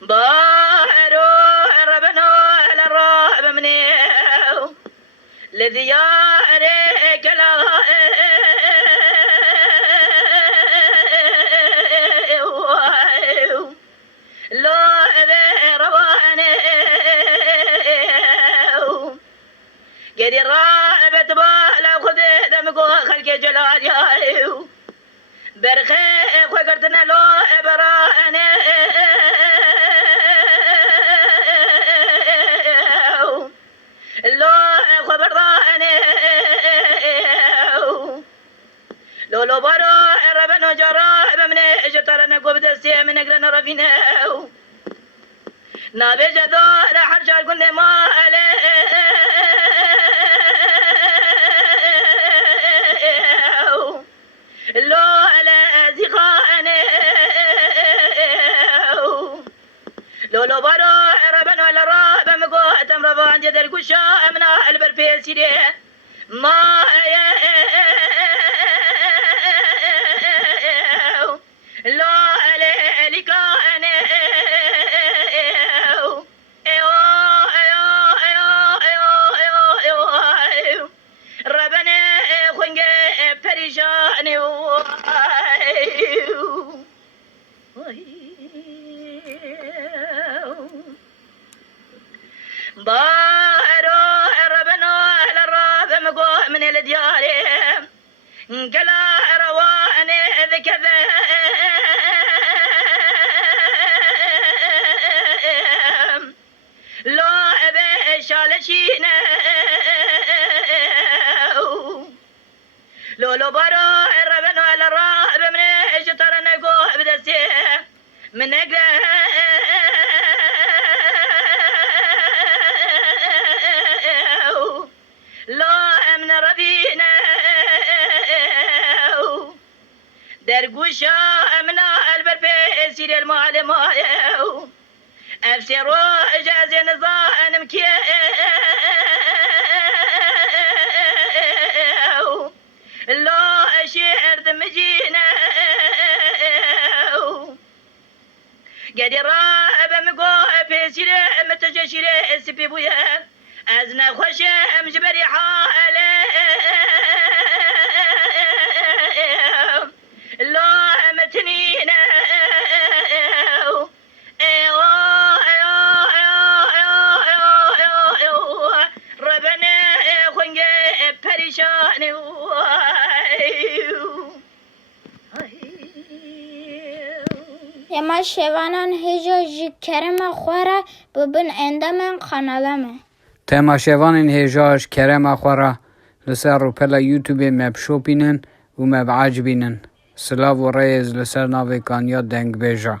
بارو ربنا للراب منيو لذياري كلا لو ذي رواني قدي رابط بالا خذي دمكو خلقي جلال يايو برخي خوكرتنا لو براني لو خبراني لو بارو ربنا جرا بمني جترنا قبض السيا من اقلنا رفينا نابي جدو رحر شار كل ما لو على زخاني لو بارو ربنا ولا راب مقو تمر بان جد الكشا امنا البرفيسي دي ما لو على لكاني ربنا خنجي فريشاني بارو ربنا للراب مقو من الدياري قلا رواني ذكذا لو أبي شالشينا لو بارو ربنا للراب من جترنا قو بدسي من أقل درگوشا امنا البرفي سير المعلم افسرو اجازي نظام كي لو اشعر دمجينا قد راب مقو في سير متجشير سبي بويا ازنا خوش امجبري حالي لو متنينا ربنا خنجي بريشاني يما شوانان هجا جي كرم خوارا ببن اندامن قنالمه تماشاوان هجاش کرم خوارا لسر روپلا یوتیوب مبشو بینن و مبعج بینن سلاو و ریز لسر ناوی کانیا دنگ بیجا